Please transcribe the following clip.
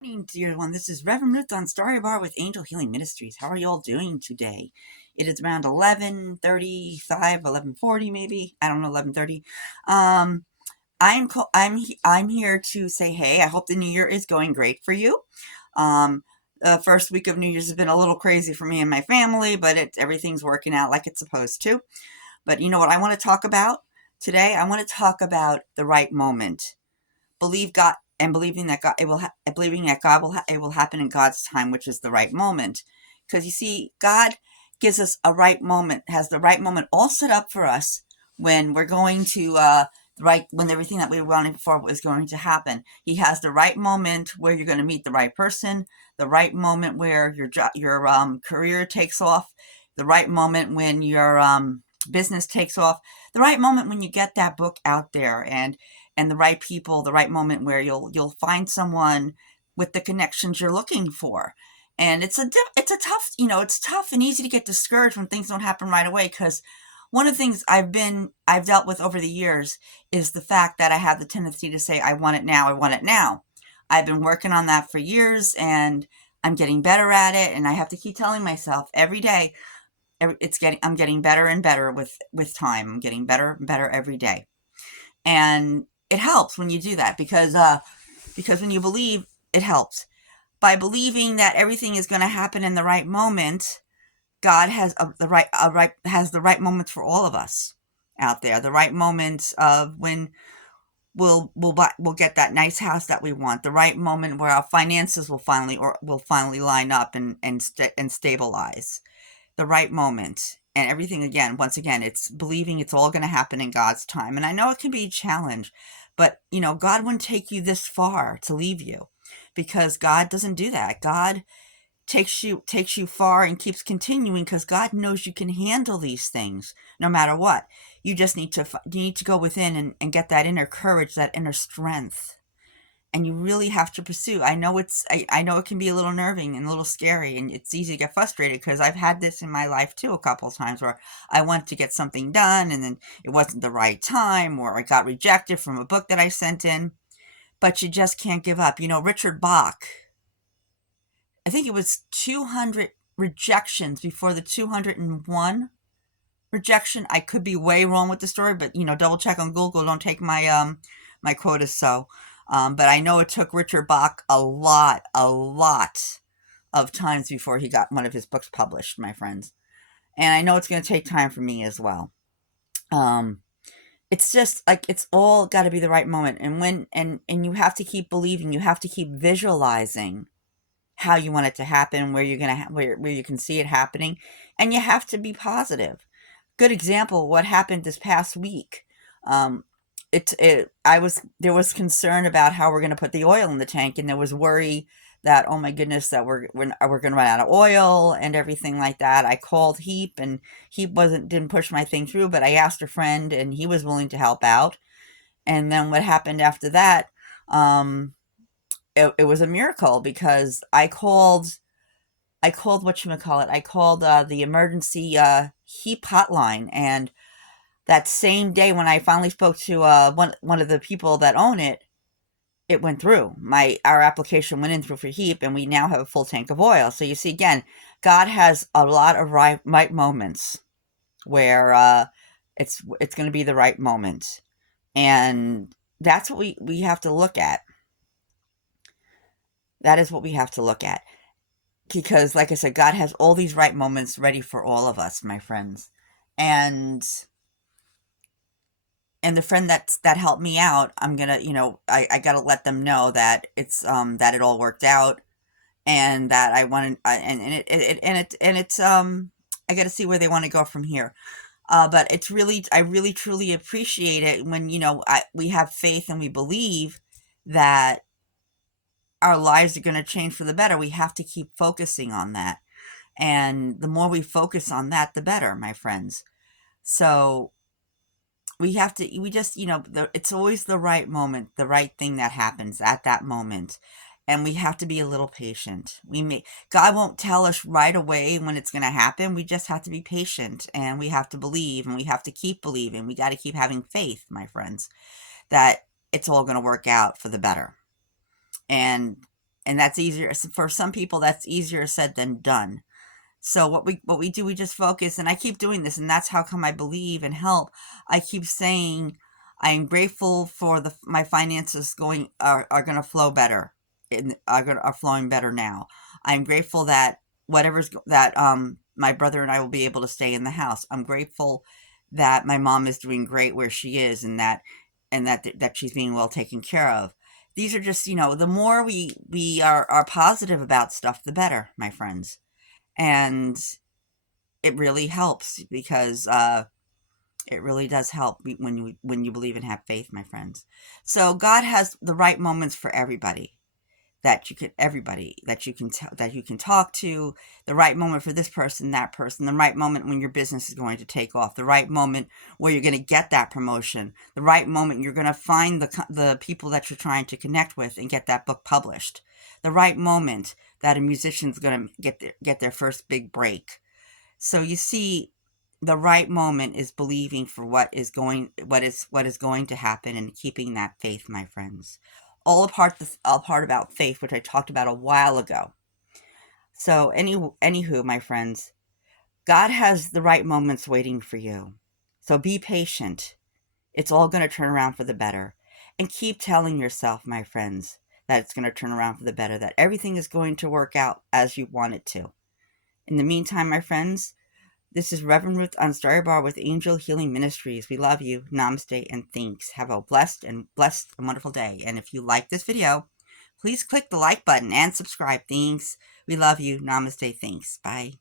Good evening, dear one. This is Reverend Ruth on Story Bar with Angel Healing Ministries. How are you all doing today? It is around 11:35, 11:40 maybe. I don't know, 11:30. Um, I'm here to say, hey, I hope the new year is going great for you. The first week of New Year's has been a little crazy for me and my family, but everything's working out like it's supposed to. But you know what I want to talk about today? I want to talk about the right moment. Believe God and believing that it will happen in God's time, which is the right moment. Because you see, God gives us a right moment, has the right moment all set up for us when we're going to when everything that we were wanting for is going to happen. He has the right moment where you're going to meet the right person, the right moment where your career takes off, the right moment when your business takes off, the right moment when you get that book out there, and the right people, the right moment where you'll find someone with the connections you're looking for. And it's a tough, it's tough and easy to get discouraged when things don't happen right away, because one of the things I've dealt with over the years is the fact that I have the tendency to say, I want it now, I want it now. I've been working on that for years, and I'm getting better at it, and I have to keep telling myself every day, I'm getting better and better with time. I'm getting better and better every day. And it helps when you do that, because when you believe, it helps. By believing that everything is going to happen in the right moment, God has the right moments for all of us out there. The right moments of when we'll get that nice house that we want. The right moment where our finances will finally line up and stabilize. The right moment. And everything, again, once again, it's believing it's all going to happen in God's time. And I know it can be a challenge, but God wouldn't take you this far to leave you, because God doesn't do that. God takes you far and keeps continuing, because God knows you can handle these things no matter what. You just need to go within and get that inner courage, that inner strength, and you really have to pursue. I know it can be a little nerving and a little scary, and it's easy to get frustrated, because I've had this in my life too a couple of times, where I want to get something done and then it wasn't the right time, or I got rejected from a book that I sent in. But you just can't give up. Richard Bach, I think it was 200 rejections before the 201 rejection. I could be way wrong with the story, but double check on Google. Don't take my quote as so. But I know it took Richard Bach a lot of times before he got one of his books published, my friends. And I know it's going to take time for me as well. Um, it's just like it's all got to be the right moment, and and you have to keep believing. You have to keep visualizing how you want it to happen, where you're gonna where you can see it happening, and you have to be positive. Good example, what happened this past week. Um, I was there was concern about how we're going to put the oil in the tank, and there was worry that, oh my goodness, that we're going to run out of oil and everything like that. I called Heap, and Heap didn't push my thing through, but I asked a friend, and he was willing to help out. And then what happened after that? Um, it was a miracle, because I called whatchamacallit, I called the emergency Heap hotline, and that same day when I finally spoke to one of the people that own it, it went through. Our application went in through for Heap, and we now have a full tank of oil. So you see, again, God has a lot of right moments where it's going to be the right moment, and that's what we have to look at. That is what we have to look at, because, like I said, God has all these right moments ready for all of us, my friends, and the friend that helped me out, I'm gonna, I gotta let them know that that it all worked out, and that I want to, and it's I gotta see where they want to go from here. But I really truly appreciate it when we have faith and we believe that our lives are going to change for the better. We have to keep focusing on that, and the more we focus on that, the better, my friends. So we just, it's always the right moment, the right thing that happens at that moment. And we have to be a little patient. God won't tell us right away when it's going to happen. We just have to be patient, and we have to believe, and we have to keep believing. We got to keep having faith, my friends, that it's all going to work out for the better. And And that's easier for some people. That's easier said than done. So what we do, we just focus, and I keep doing this, and that's how come I believe and help. I keep saying I am grateful for my finances are going to flow better, are flowing better now. I'm grateful that my brother and I will be able to stay in the house. I'm grateful that my mom is doing great where she is, and that she's being well taken care of. These are just, the more we are positive about stuff, the better, my friends. And it really helps because it really does help when you believe and have faith, my friends. So God has the right moments for everybody that you can talk to. The right moment for this person, that person. The right moment when your business is going to take off. The right moment where you're going to get that promotion. The right moment you're going to find the people that you're trying to connect with and get that book published. The right moment that a musician's going to get their first big break. So you see, the right moment is believing for what is going to happen, and keeping that faith, my friends. All part about faith, which I talked about a while ago. So anywho, my friends, God has the right moments waiting for you. So be patient. It's all going to turn around for the better. And keep telling yourself, my friends, that it's going to turn around for the better, that everything is going to work out as you want it to. In the meantime, my friends, this is Reverend Ruth on Story Bar with Angel Healing Ministries. We love you. Namaste and thanks. Have a blessed and wonderful day. And if you like this video, please click the like button and subscribe. Thanks. We love you. Namaste. Thanks. Bye.